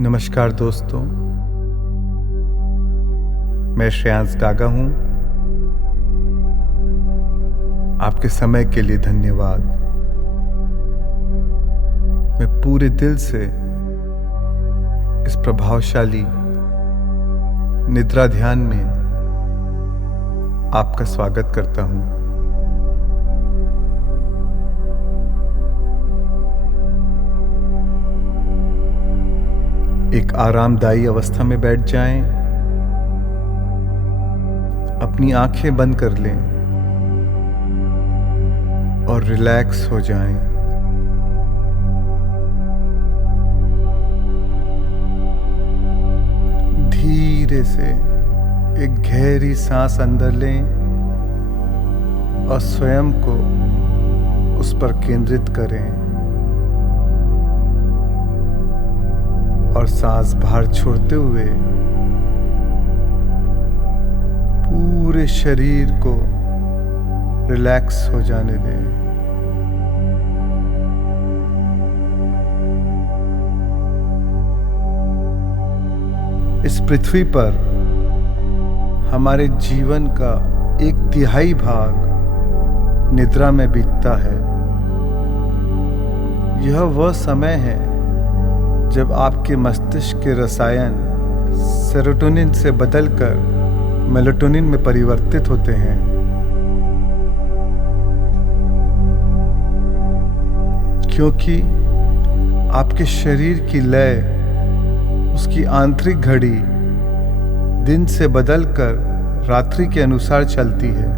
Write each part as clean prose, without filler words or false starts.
नमस्कार दोस्तों, मैं श्रेयांश डागा हूं। आपके समय के लिए धन्यवाद। मैं पूरे दिल से इस प्रभावशाली निद्रा ध्यान में आपका स्वागत करता हूं। एक आरामदायी अवस्था में बैठ जाएं, अपनी आंखें बंद कर लें और रिलैक्स हो जाएं। धीरे से एक गहरी सांस अंदर लें और स्वयं को उस पर केंद्रित करें और सांस बाहर छोड़ते हुए पूरे शरीर को रिलैक्स हो जाने दें। इस पृथ्वी पर हमारे जीवन का 1/3 भाग निद्रा में बीतता है। यह वह समय है जब आपके मस्तिष्क के रसायन सेरोटोनिन से बदलकर मेलाटोनिन में परिवर्तित होते हैं। क्योंकि आपके शरीर की लय, उसकी आंतरिक घड़ी दिन से बदलकर रात्रि के अनुसार चलती है।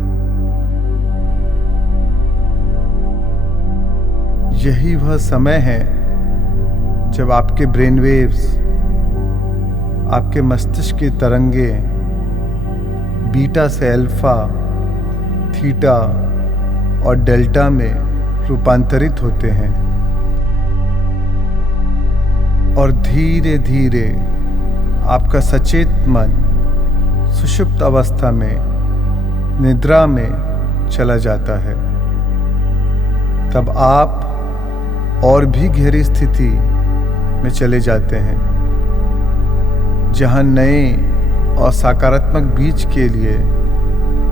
यही वह समय है जब आपके ब्रेन वेव्स, आपके मस्तिष्क की तरंगे बीटा से अल्फा, थीटा और डेल्टा में रूपांतरित होते हैं और धीरे धीरे आपका सचेत मन सुषुप्त अवस्था में, निद्रा में चला जाता है। तब आप और भी गहरी स्थिति में चले जाते हैं, जहां नए और सकारात्मक बीज के लिए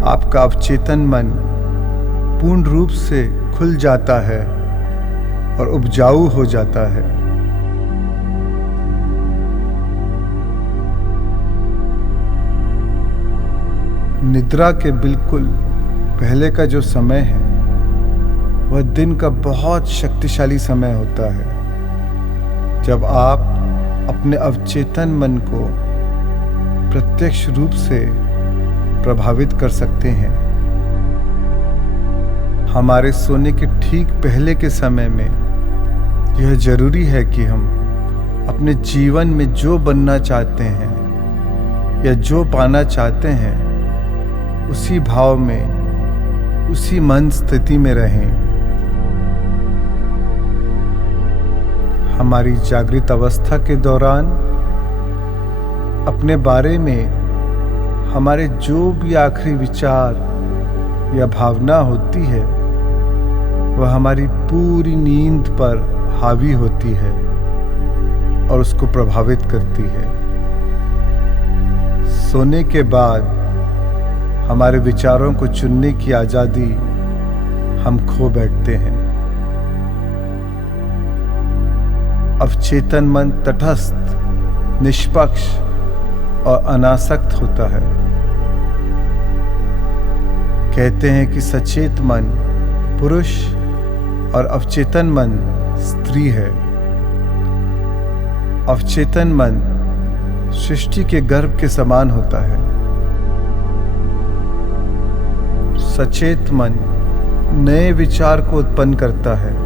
आपका अवचेतन मन पूर्ण रूप से खुल जाता है और उपजाऊ हो जाता है। निद्रा के बिल्कुल पहले का जो समय है, वह दिन का बहुत शक्तिशाली समय होता है, जब आप अपने अवचेतन मन को प्रत्यक्ष रूप से प्रभावित कर सकते हैं। हमारे सोने के ठीक पहले के समय में यह जरूरी है कि हम अपने जीवन में जो बनना चाहते हैं या जो पाना चाहते हैं, उसी भाव में, उसी मन स्थिति में रहें। हमारी जागृत अवस्था के दौरान अपने बारे में हमारे जो भी आखिरी विचार या भावना होती है, वह हमारी पूरी नींद पर हावी होती है और उसको प्रभावित करती है। सोने के बाद हमारे विचारों को चुनने की आजादी हम खो बैठते हैं। अवचेतन मन तटस्थ, निष्पक्ष और अनासक्त होता है। कहते हैं कि सचेत मन पुरुष और अवचेतन मन स्त्री है। अवचेतन मन सृष्टि के गर्भ के समान होता है। सचेत मन नए विचार को उत्पन्न करता है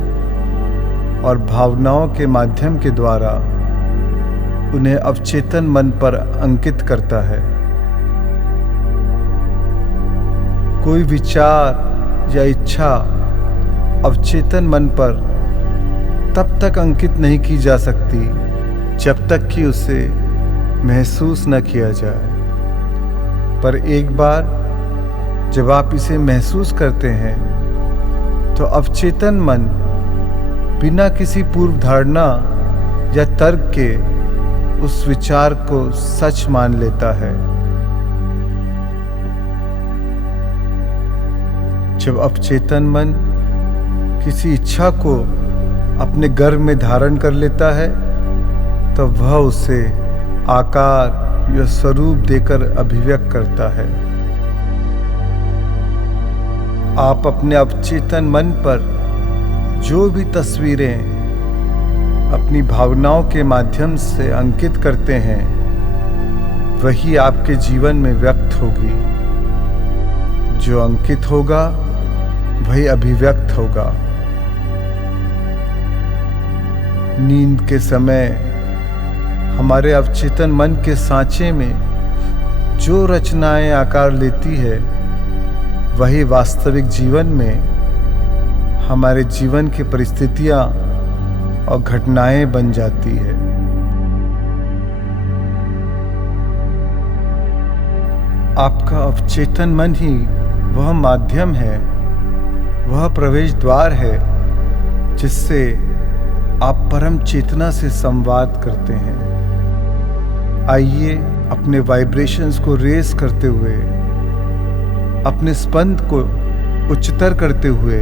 और भावनाओं के माध्यम के द्वारा उन्हें अवचेतन मन पर अंकित करता है। कोई विचार या इच्छा अवचेतन मन पर तब तक अंकित नहीं की जा सकती जब तक कि उसे महसूस न किया जाए। पर एक बार जब आप इसे महसूस करते हैं, तो अवचेतन मन बिना किसी पूर्व धारणा या तर्क के उस विचार को सच मान लेता है। जब अवचेतन मन किसी इच्छा को अपने गर्भ में धारण कर लेता है तब वह उसे आकार या स्वरूप देकर अभिव्यक्त करता है। आप अपने अवचेतन मन पर जो भी तस्वीरें अपनी भावनाओं के माध्यम से अंकित करते हैं वही आपके जीवन में व्यक्त होगी। जो अंकित होगा वही अभिव्यक्त होगा। नींद के समय हमारे अवचेतन मन के सांचे में जो रचनाएं आकार लेती है वही वास्तविक जीवन में हमारे जीवन की परिस्थितियां और घटनाएं बन जाती है। आपका अवचेतन मन ही वह माध्यम है, वह प्रवेश द्वार है जिससे आप परम चेतना से संवाद करते हैं। आइए अपने वाइब्रेशंस को रेस करते हुए, अपने स्पंद को उच्चतर करते हुए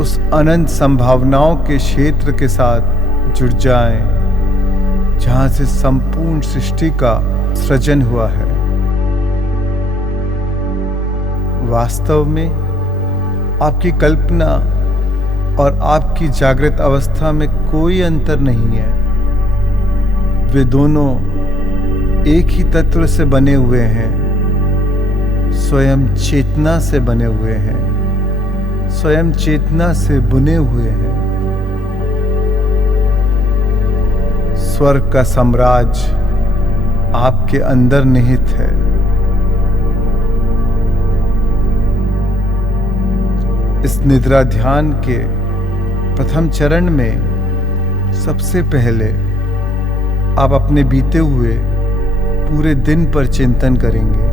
उस अनंत संभावनाओं के क्षेत्र के साथ जुड़ जाएं, जहां से संपूर्ण सृष्टि का सृजन हुआ है। वास्तव में आपकी कल्पना और आपकी जागृत अवस्था में कोई अंतर नहीं है। वे दोनों एक ही तत्व से बने हुए हैं, स्वयं चेतना से बने हुए हैं, स्वयं चेतना से बुने हुए हैं। स्वर्ग का साम्राज्य आपके अंदर निहित है। इस निद्रा ध्यान के प्रथम चरण में सबसे पहले आप अपने बीते हुए पूरे दिन पर चिंतन करेंगे।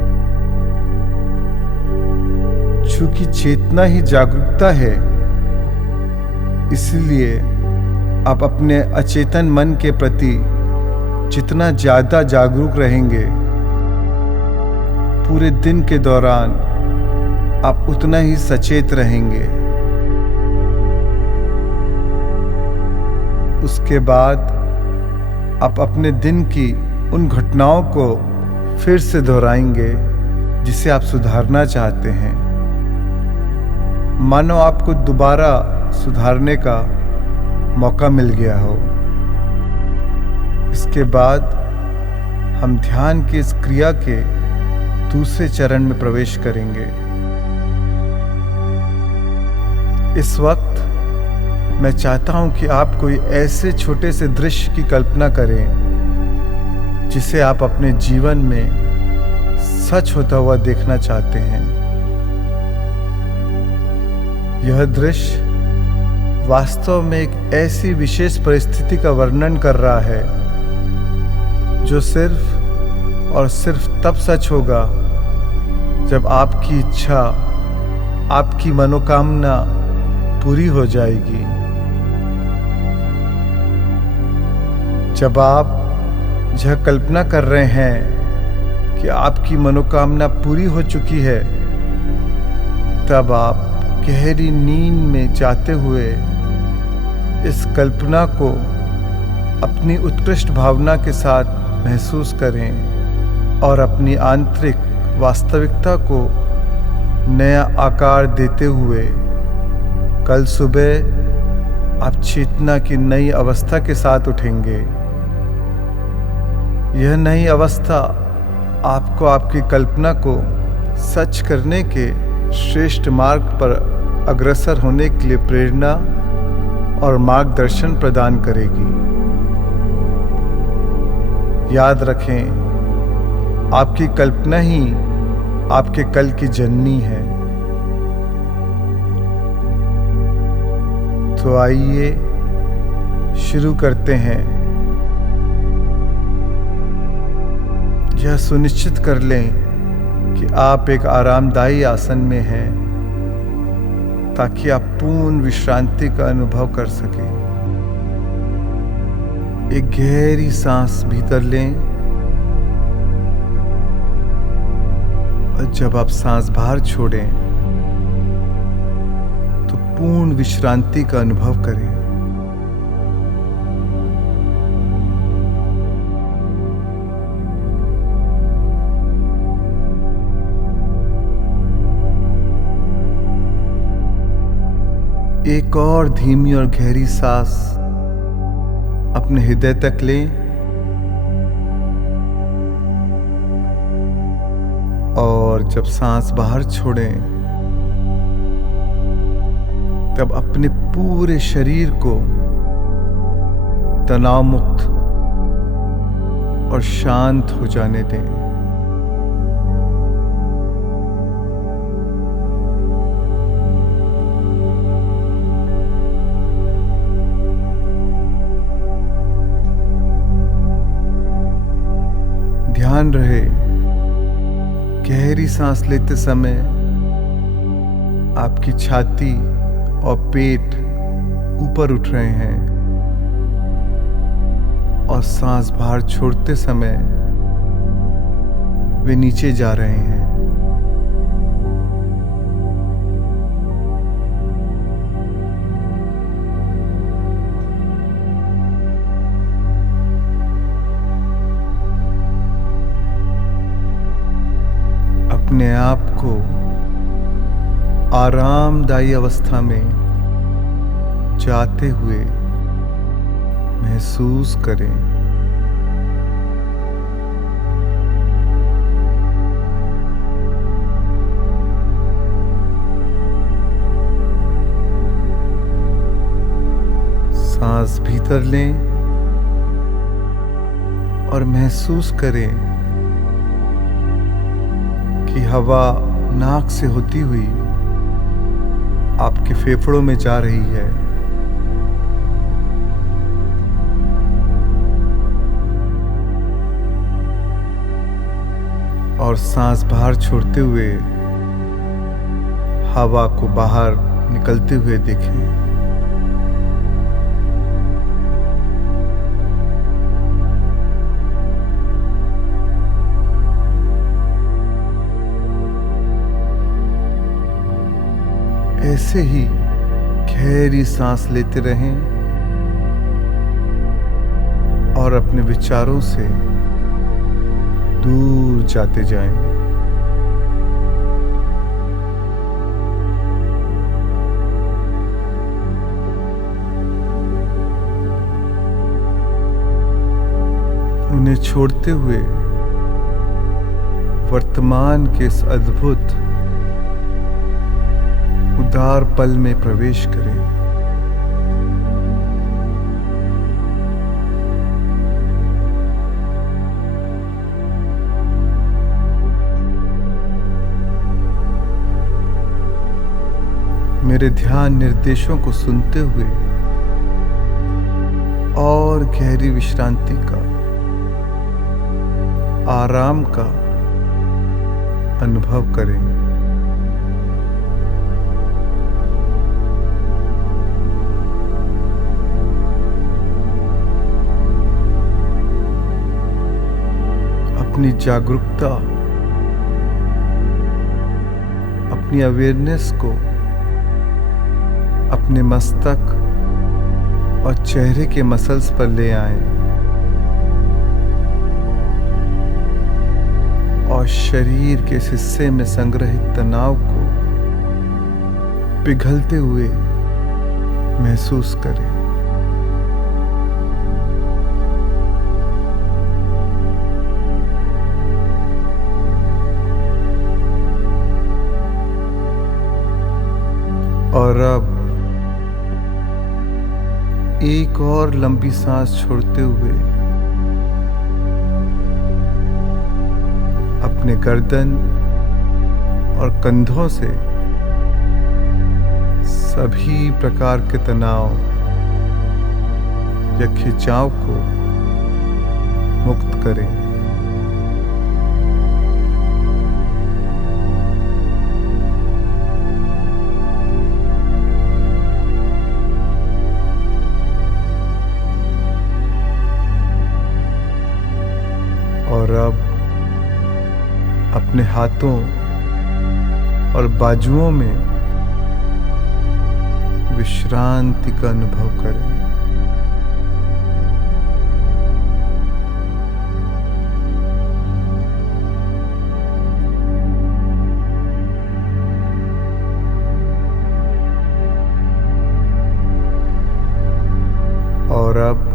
चूंकि चेतना ही जागरूकता है, इसलिए आप अपने अचेतन मन के प्रति जितना ज्यादा जागरूक रहेंगे, पूरे दिन के दौरान आप उतना ही सचेत रहेंगे। उसके बाद आप अपने दिन की उन घटनाओं को फिर से दोहराएंगे जिसे आप सुधारना चाहते हैं। मानो आपको दोबारा सुधारने का मौका मिल गया हो। इसके बाद हम ध्यान की इस क्रिया के दूसरे चरण में प्रवेश करेंगे। इस वक्त मैं चाहता हूं कि आप कोई ऐसे छोटे से दृश्य की कल्पना करें जिसे आप अपने जीवन में सच होता हुआ देखना चाहते हैं। यह दृश्य वास्तव में एक ऐसी विशेष परिस्थिति का वर्णन कर रहा है जो सिर्फ और सिर्फ तब सच होगा जब आपकी इच्छा, आपकी मनोकामना पूरी हो जाएगी। जब आप यह कल्पना कर रहे हैं कि आपकी मनोकामना पूरी हो चुकी है, तब आप गहरी नींद में जाते हुए इस कल्पना को अपनी उत्कृष्ट भावना के साथ महसूस करें और अपनी आंतरिक वास्तविकता को नया आकार देते हुए कल सुबह आप चेतना की नई अवस्था के साथ उठेंगे। यह नई अवस्था आपको आपकी कल्पना को सच करने के श्रेष्ठ मार्ग पर अग्रसर होने के लिए प्रेरणा और मार्गदर्शन प्रदान करेगी। याद रखें, आपकी कल्पना ही आपके कल की जननी है। तो आइए शुरू करते हैं। यह सुनिश्चित कर लें कि आप एक आरामदायी आसन में हैं ताकि आप पूर्ण विश्रांति का अनुभव कर सकें। एक गहरी सांस भीतर लें और जब आप सांस बाहर छोड़ें तो पूर्ण विश्रांति का अनुभव करें। एक और धीमी और गहरी सांस अपने हृदय तक लें और जब सांस बाहर छोड़ें तब अपने पूरे शरीर को तनाव मुक्त और शांत हो जाने दें। ध्यान रहे गहरी सांस लेते समय आपकी छाती और पेट ऊपर उठ रहे हैं और सांस बाहर छोड़ते समय वे नीचे जा रहे हैं। अपने आप को आरामदायी अवस्था में जाते हुए महसूस करें। सांस भीतर लें और महसूस करें कि हवा नाक से होती हुई आपके फेफड़ों में जा रही है और सांस बाहर छोड़ते हुए हवा को बाहर निकलते हुए देखें। ऐसे ही गहरी सांस लेते रहें और अपने विचारों से दूर जाते जाएं। उन्हें छोड़ते हुए वर्तमान के इस अद्भुत उदार पल में प्रवेश करें। मेरे ध्यान निर्देशों को सुनते हुए और गहरी विश्रांति का, आराम का अनुभव करें। अपनी जागरूकता, अपनी अवेयरनेस को अपने मस्तक और चेहरे के मसल्स पर ले आएं और शरीर के इस हिस्से में संग्रहित तनाव को पिघलते हुए महसूस करें। और अब एक और लंबी सांस छोड़ते हुए अपने गर्दन और कंधों से सभी प्रकार के तनाव या खिंचाव को मुक्त करें। हाथों और बाजुओं में विश्रांति का अनुभव करें। और अब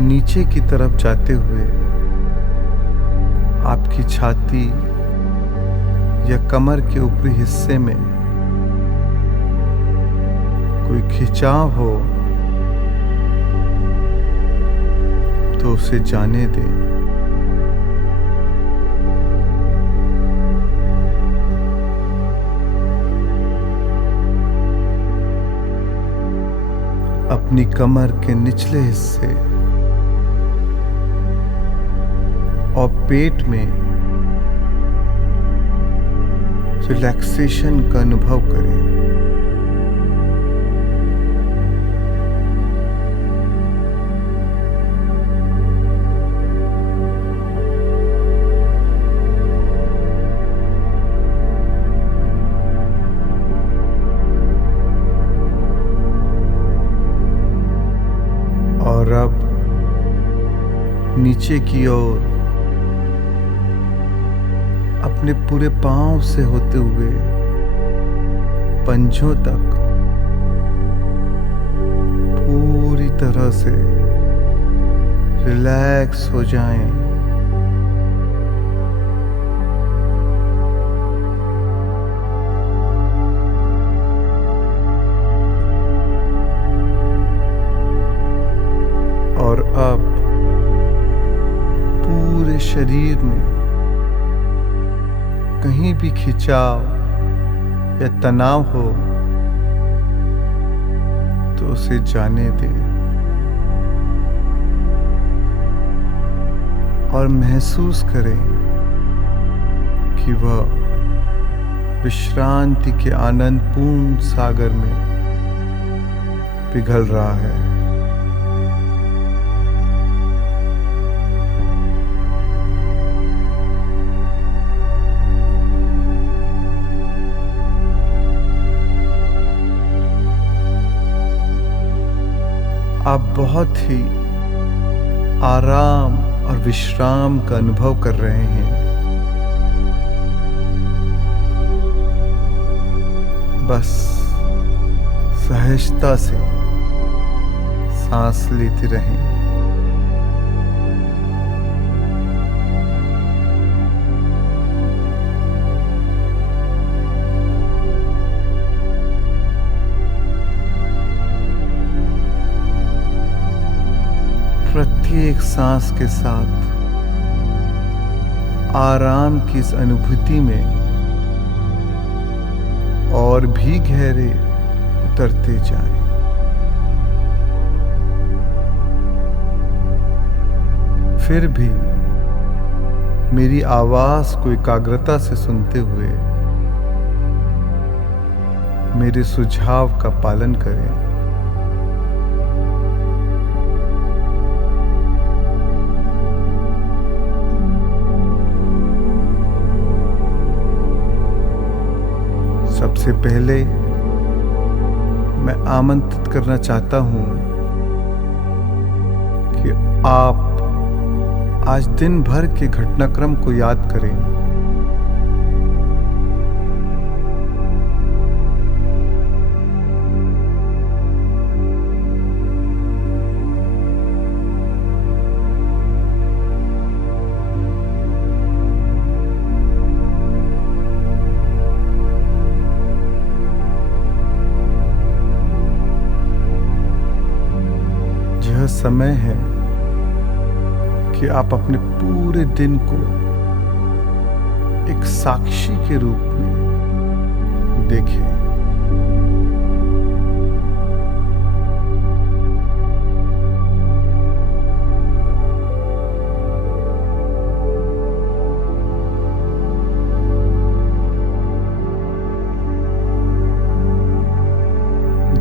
नीचे की तरफ जाते हुए आपकी छाती या कमर के ऊपरी हिस्से में कोई खिंचाव हो तो उसे जाने दें। अपनी कमर के निचले हिस्से और पेट में रिलैक्सेशन का अनुभव करें। और अब नीचे की ओर अपने पूरे पांव से होते हुए पंजों तक पूरी तरह से रिलैक्स हो जाएं। और अब पूरे शरीर में कहीं भी खिंचाव या तनाव हो तो उसे जाने दें और महसूस करें कि वह विश्रांति के आनंदपूर्ण सागर में पिघल रहा है। आप बहुत ही आराम और विश्राम का अनुभव कर रहे हैं। बस सहजता से सांस लेते रहें। प्रत्येक सांस के साथ आराम की इस अनुभूति में और भी गहरे उतरते जाएं। फिर भी मेरी आवाज को एकाग्रता से सुनते हुए मेरे सुझाव का पालन करें। सबसे पहले मैं आमंत्रित करना चाहता हूं कि आप आज दिन भर के घटनाक्रम को याद करें। यह समय है कि आप अपने पूरे दिन को एक साक्षी के रूप में देखें।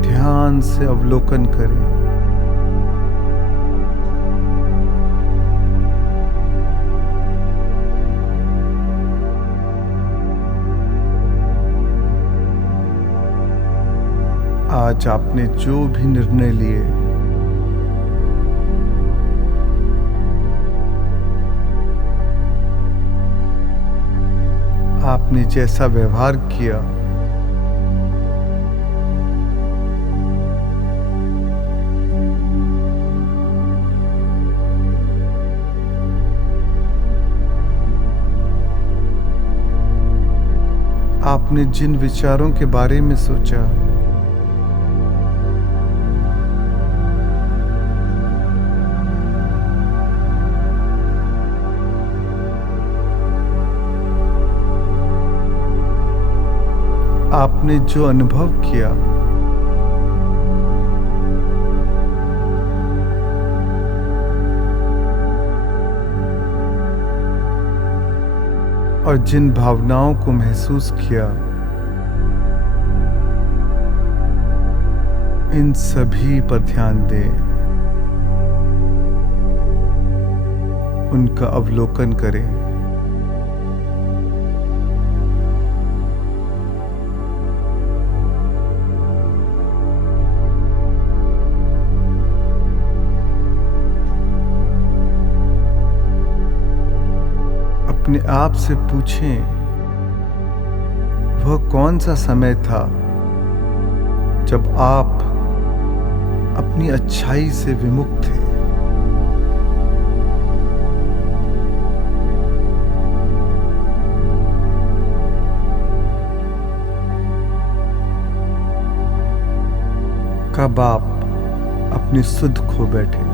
ध्यान से अवलोकन करें। आज आपने जो भी निर्णय लिए, आपने जैसा व्यवहार किया, आपने जिन विचारों के बारे में सोचा, आपने जो अनुभव किया, और जिन भावनाओं को महसूस किया, इन सभी पर ध्यान दें, उनका अवलोकन करें। अपने आप से पूछें, वह कौन सा समय था जब आप अपनी अच्छाई से विमुख थे? कब आप अपनी सुध खो बैठे?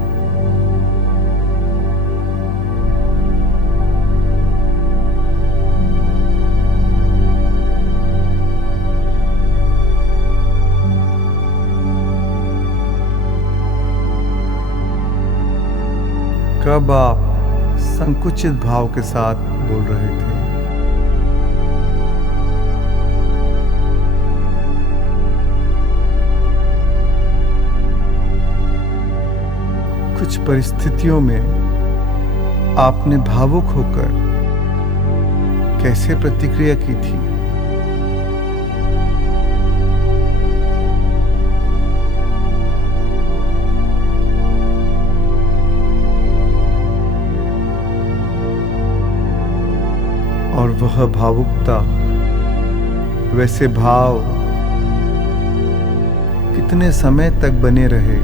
कब आप संकुचित भाव के साथ बोल रहे थे? कुछ परिस्थितियों में आपने भावुक होकर कैसे प्रतिक्रिया की थी? और वह भावुकता, वैसे भाव कितने समय तक बने रहे?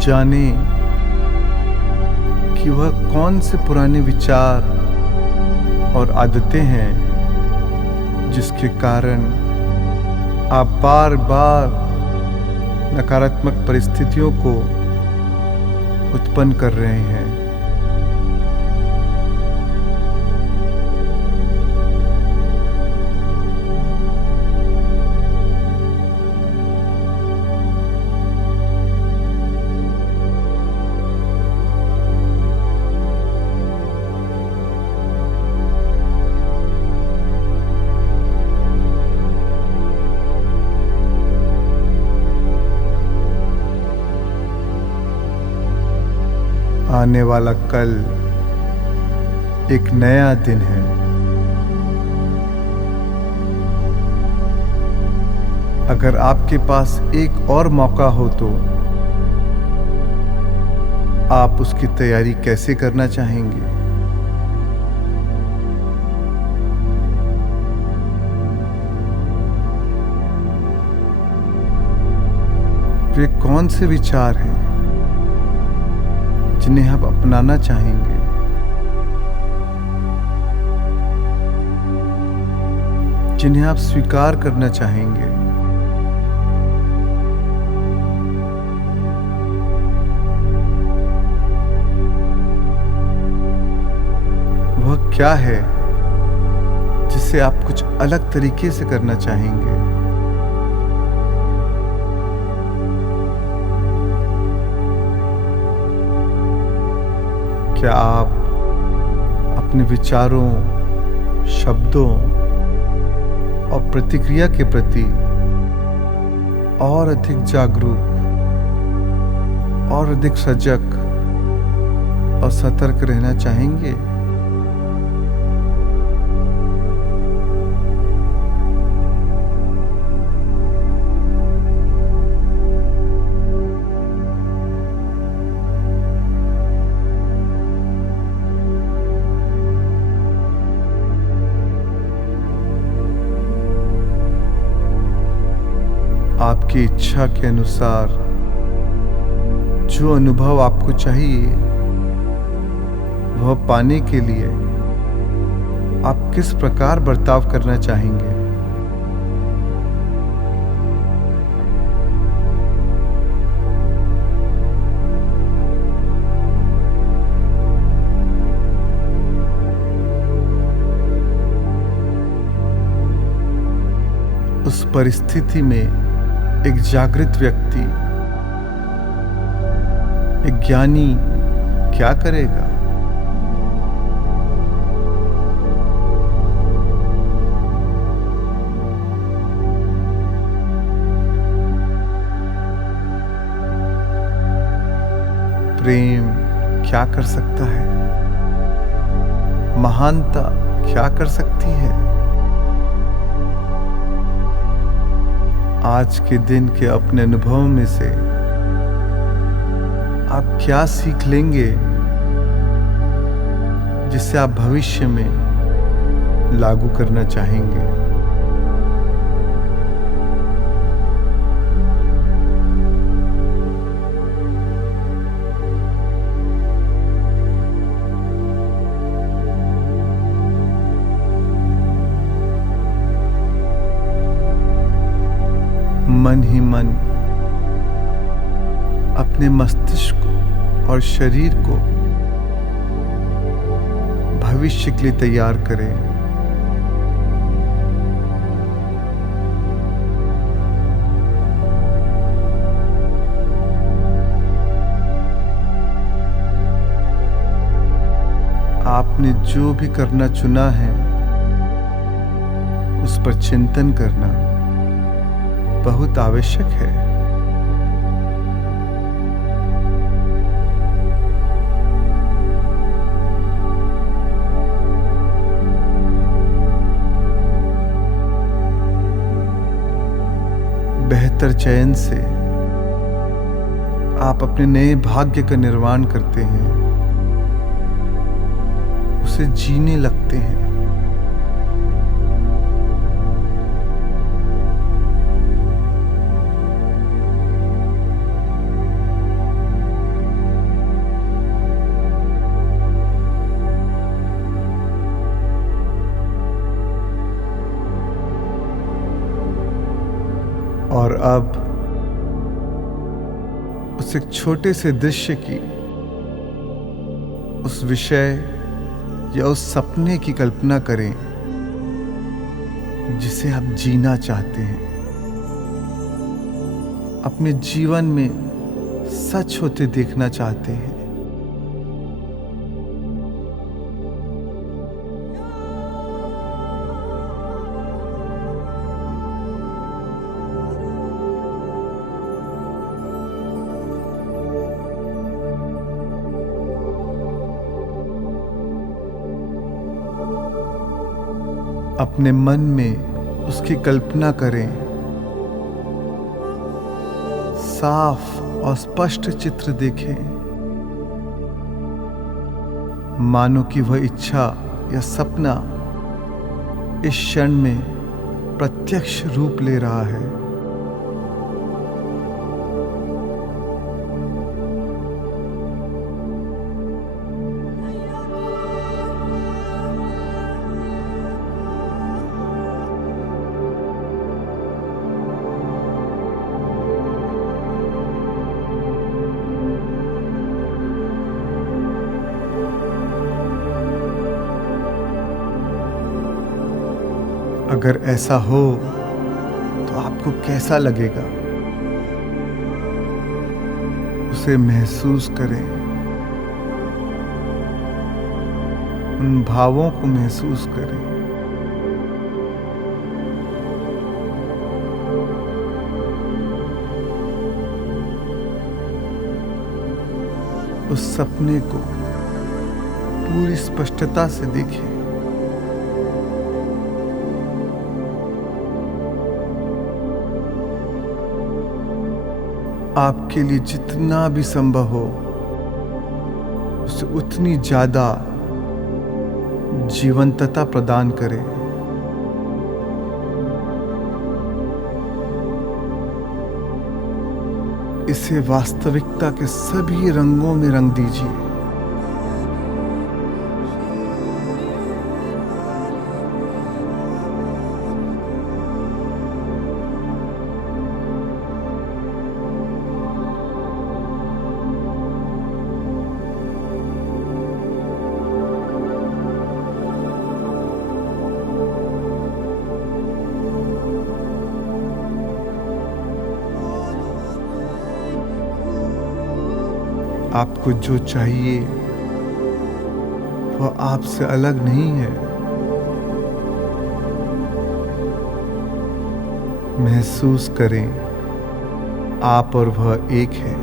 जाने कि वह कौन से पुराने विचार और आदतें हैं जिसके कारण आप बार बार नकारात्मक परिस्थितियों को उत्पन्न कर रहे हैं। आने वाला कल एक नया दिन है। अगर आपके पास एक और मौका हो तो आप उसकी तैयारी कैसे करना चाहेंगे? वे कौन से विचार हैं जिन्हें आप अपनाना चाहेंगे? जिन्हें आप स्वीकार करना चाहेंगे? वह क्या है जिसे आप कुछ अलग तरीके से करना चाहेंगे? क्या आप अपने विचारों, शब्दों और प्रतिक्रिया के प्रति और अधिक जागरूक और अधिक सजग और सतर्क रहना चाहेंगे। आपकी इच्छा के अनुसार जो अनुभव आपको चाहिए वह पाने के लिए आप किस प्रकार बर्ताव करना चाहेंगे। उस परिस्थिति में एक जागृत व्यक्ति, एक ज्ञानी क्या करेगा? प्रेम क्या कर सकता है? महानता क्या कर सकती है? आज के दिन के अपने अनुभव में से आप क्या सीख लेंगे जिसे आप भविष्य में लागू करना चाहेंगे? मन ही मन अपने मस्तिष्क और शरीर को भविष्य के लिए तैयार करें। आपने जो भी करना चुना है उस पर चिंतन करना बहुत आवश्यक है। बेहतर चयन से आप अपने नए भाग्य का निर्माण करते हैं, उसे जीने लगते हैं। और अब उस एक छोटे से दृश्य की, उस विषय या उस सपने की कल्पना करें जिसे आप जीना चाहते हैं, अपने जीवन में सच होते देखना चाहते हैं। अपने मन में उसकी कल्पना करें, साफ और स्पष्ट चित्र देखें, मानो कि वह इच्छा या सपना इस क्षण में प्रत्यक्ष रूप ले रहा है। अगर ऐसा हो तो आपको कैसा लगेगा? उसे महसूस करें, उन भावों को महसूस करें। उस सपने को पूरी स्पष्टता से देखें। आपके लिए जितना भी संभव हो उसे उतनी ज्यादा जीवंतता प्रदान करें। इसे वास्तविकता के सभी रंगों में रंग दीजिए। आपको जो चाहिए वह आपसे अलग नहीं है। महसूस करें, आप और वह एक है।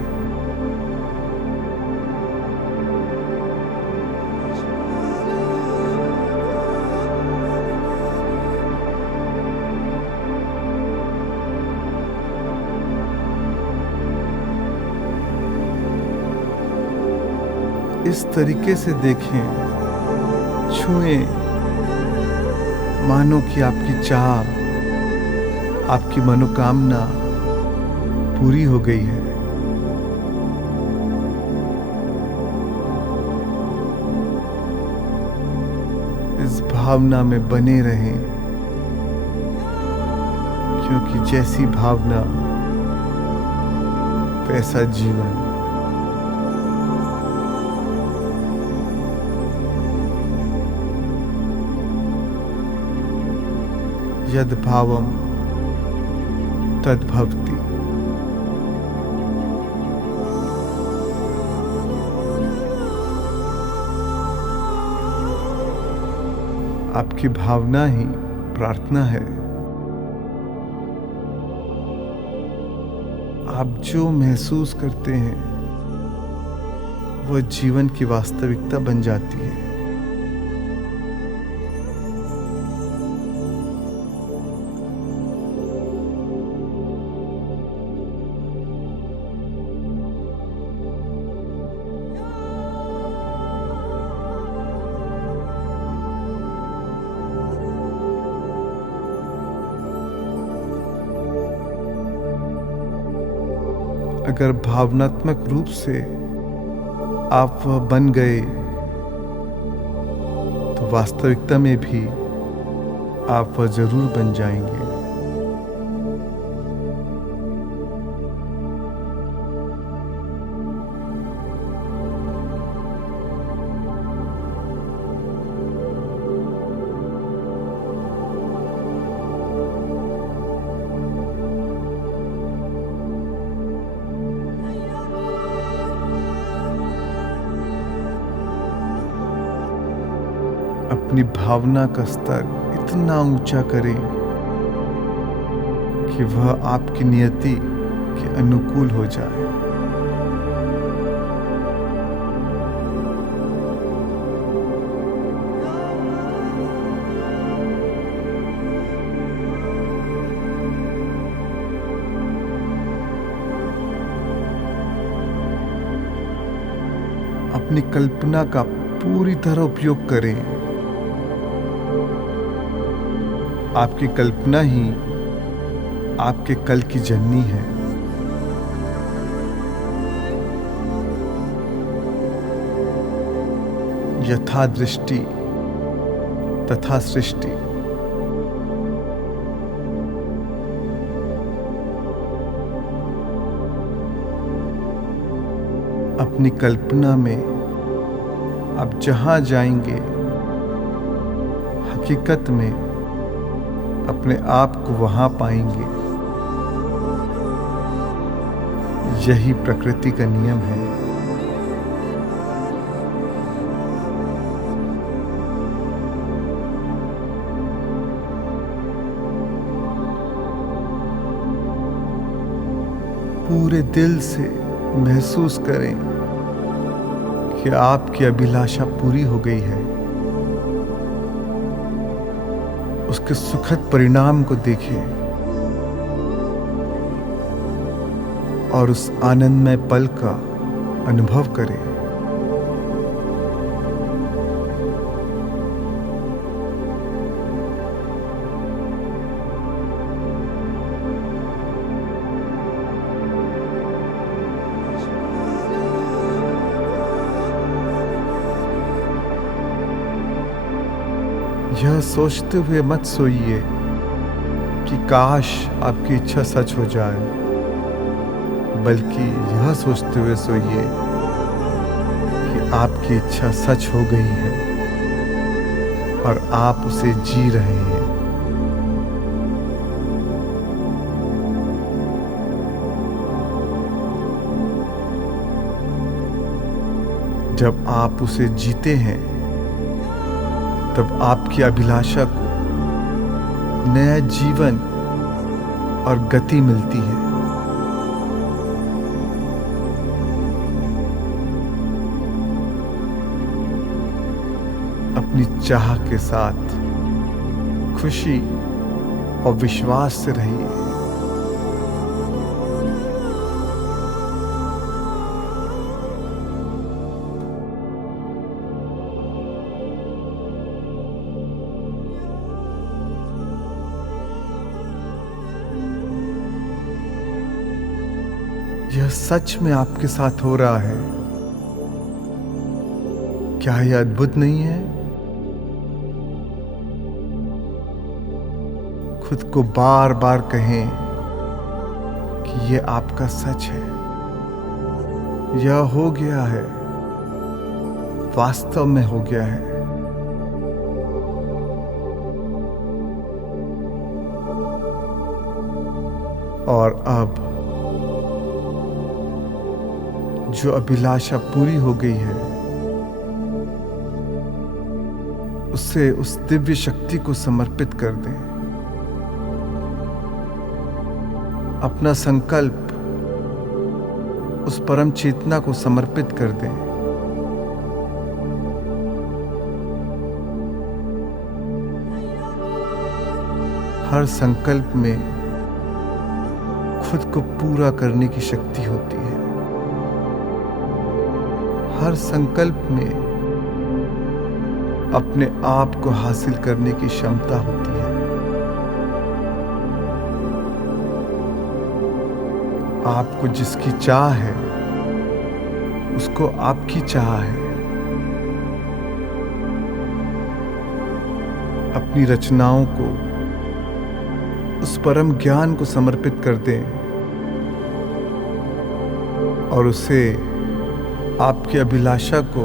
इस तरीके से देखें, छुएं, मानो कि आपकी चाह, आपकी मनोकामना पूरी हो गई है। इस भावना में बने रहें, क्योंकि जैसी भावना वैसा जीवन। यद् भावम तद् भवति। आपकी भावना ही प्रार्थना है। आप जो महसूस करते हैं वह जीवन की वास्तविकता बन जाती है। अगर भावनात्मक रूप से आप वह बन गए तो वास्तविकता में भी आप वह जरूर बन जाएंगे। अपनी भावना का स्तर इतना ऊंचा करें कि वह आपकी नियति के अनुकूल हो जाए। अपनी कल्पना का पूरी तरह उपयोग करें। आपकी कल्पना ही आपके कल की जननी है। यथा दृष्टि तथा सृष्टि। अपनी कल्पना में आप जहां जाएंगे, हकीकत में अपने आप को वहां पाएंगे। यही प्रकृति का नियम है। पूरे दिल से महसूस करें कि आपकी अभिलाषा पूरी हो गई है, उसके सुखद परिणाम को देखें और उस आनंदमय पल का अनुभव करें। यह सोचते हुए मत सोइए कि काश आपकी इच्छा सच हो जाए, बल्कि यह सोचते हुए सोइए कि आपकी इच्छा सच हो गई है और आप उसे जी रहे हैं। जब आप उसे जीते हैं, तब आपकी अभिलाषा को नया जीवन और गति मिलती है। अपनी चाह के साथ खुशी और विश्वास से रहिए। यह सच में आपके साथ हो रहा है। क्या यह अद्भुत नहीं है? खुद को बार बार कहें कि यह आपका सच है, यह हो गया है, वास्तव में हो गया है। और अब जो अभिलाषा पूरी हो गई है, उसे उस दिव्य शक्ति को समर्पित कर दें। अपना संकल्प उस परम चेतना को समर्पित कर दें। हर संकल्प में खुद को पूरा करने की शक्ति होती है। हर संकल्प में अपने आप को हासिल करने की क्षमता होती है। आपको जिसकी चाह है, उसको आपकी चाह है। अपनी रचनाओं को उस परम ज्ञान को समर्पित कर दें और उसे, आपकी अभिलाषा को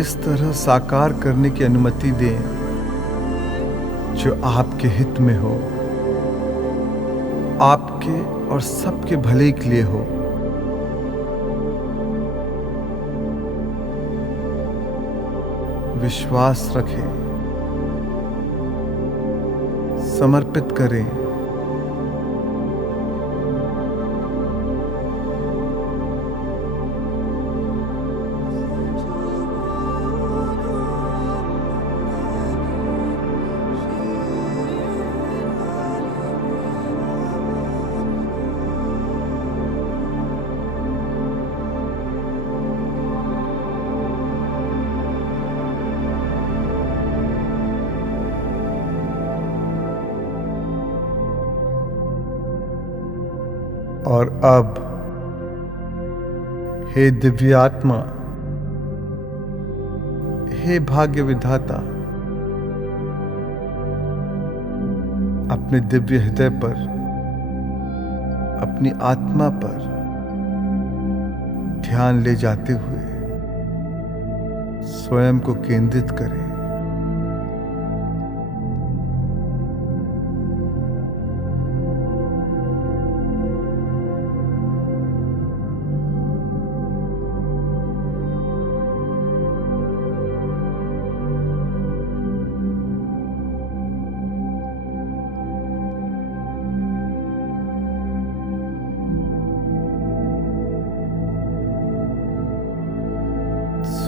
इस तरह साकार करने की अनुमति दें जो आपके हित में हो, आपके और सबके भले के लिए हो। विश्वास रखें, समर्पित करें। और अब हे दिव्य आत्मा, हे भाग्य विधाता, अपने दिव्य हृदय पर, अपनी आत्मा पर ध्यान ले जाते हुए स्वयं को केंद्रित करें।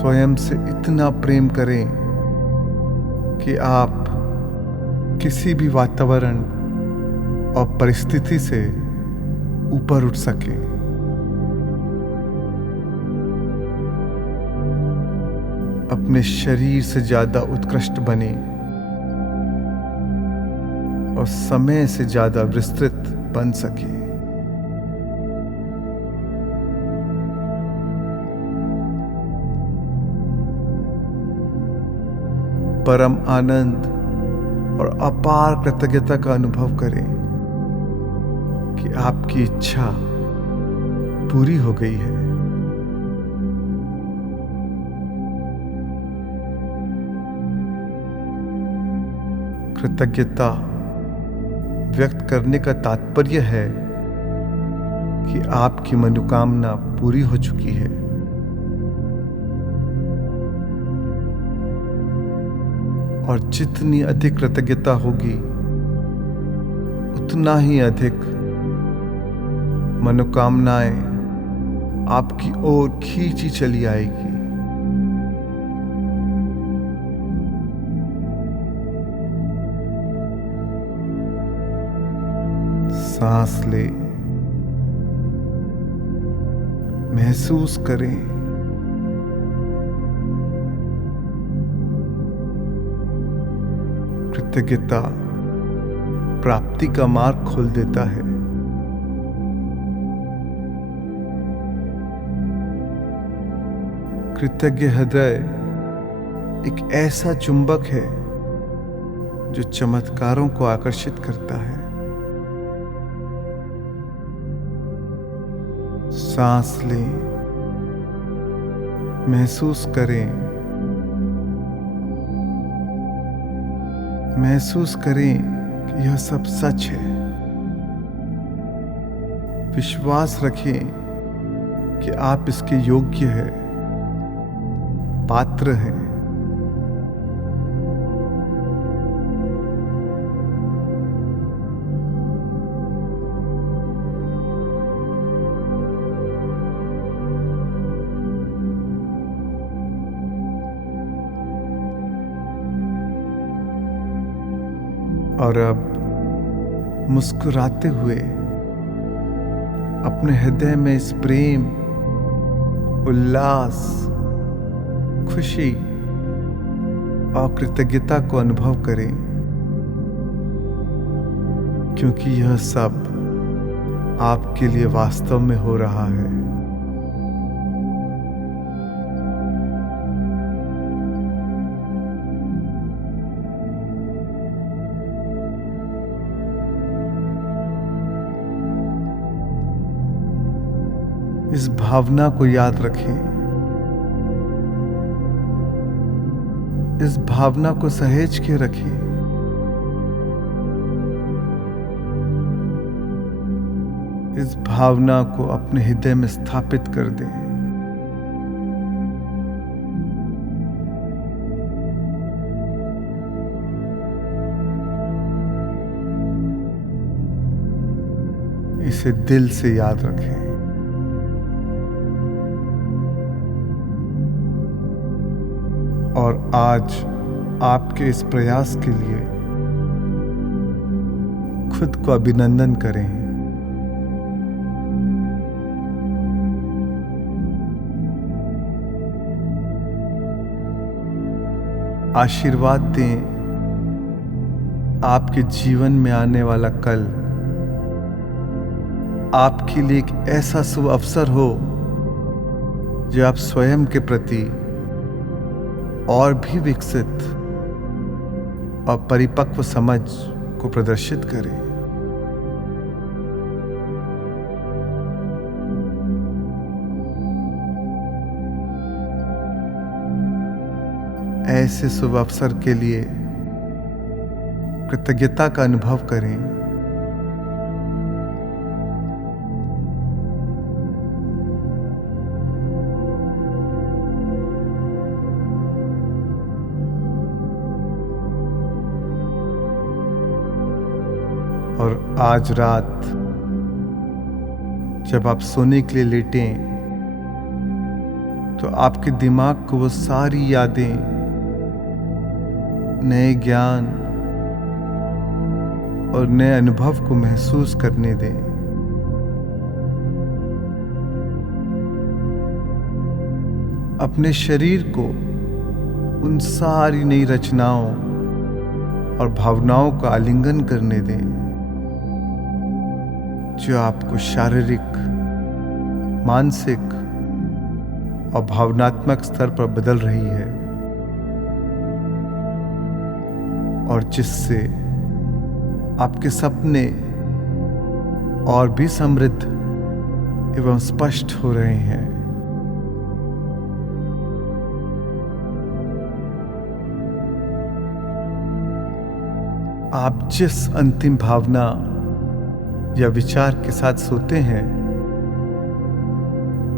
स्वयं से इतना प्रेम करें कि आप किसी भी वातावरण और परिस्थिति से ऊपर उठ सकें। अपने शरीर से ज्यादा उत्कृष्ट बने और समय से ज्यादा विस्तृत बन सके। परम आनंद और अपार कृतज्ञता का अनुभव करें कि आपकी इच्छा पूरी हो गई है। कृतज्ञता व्यक्त करने का तात्पर्य है कि आपकी मनोकामना पूरी हो चुकी है। और जितनी अधिक कृतज्ञता होगी उतना ही अधिक मनोकामनाएं आपकी ओर खींची चली आएगी। सांस ले, महसूस करें कृतज्ञता प्राप्ति का मार्ग खोल देता है। कृतज्ञ हृदय एक ऐसा चुंबक है जो चमत्कारों को आकर्षित करता है। सांस लें, महसूस करें, महसूस करें कि यह सब सच है। विश्वास रखें कि आप इसके योग्य हैं, पात्र हैं। और अब मुस्कुराते हुए अपने हृदय में इस प्रेम, उल्लास, खुशी और कृतज्ञता को अनुभव करें, क्योंकि यह सब आपके लिए वास्तव में हो रहा है। इस भावना को याद रखें, इस भावना को सहेज के रखें। इस भावना को अपने हृदय में स्थापित कर दें। इसे दिल से याद रखें। और आज आपके इस प्रयास के लिए खुद को अभिनंदन करें। आशीर्वाद दें आपके जीवन में आने वाला कल आपके लिए एक ऐसा शुभ अवसर हो जो आप स्वयं के प्रति और भी विकसित और परिपक्व समझ को प्रदर्शित करें। ऐसे शुभ अवसर के लिए कृतज्ञता का अनुभव करें। और आज रात जब आप सोने के लिए लेटें तो आपके दिमाग को वो सारी यादें, नए ज्ञान और नए अनुभव को महसूस करने दें। अपने शरीर को उन सारी नई रचनाओं और भावनाओं का आलिंगन करने दें जो आपको शारीरिक, मानसिक और भावनात्मक स्तर पर बदल रही है और जिससे आपके सपने और भी समृद्ध एवं स्पष्ट हो रहे हैं। आप जिस अंतिम भावना या विचार के साथ सोते हैं,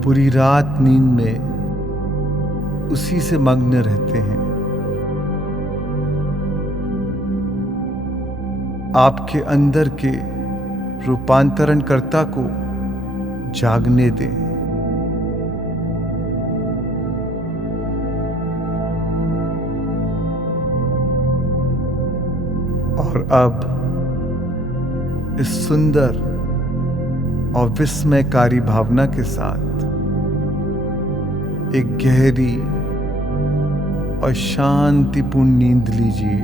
पूरी रात नींद में उसी से मग्न रहते हैं। आपके अंदर के रूपांतरणकर्ता को जागने दें। और अब इस सुंदर और विस्मयकारी भावना के साथ एक गहरी और शांतिपूर्ण नींद लीजिए।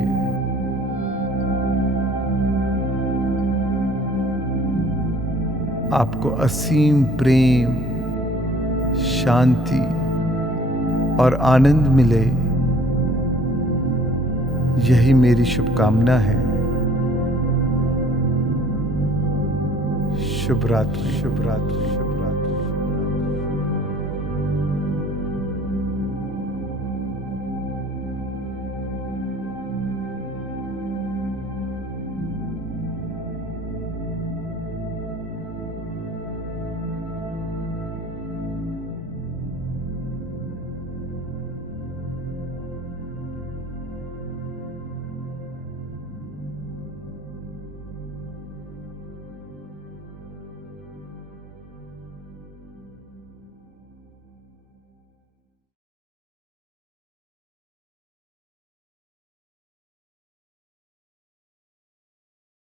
आपको असीम प्रेम, शांति और आनंद मिले, यही मेरी शुभकामना है। शुभ रात्रि, शुभ रात्रि, शुभ रात्रि।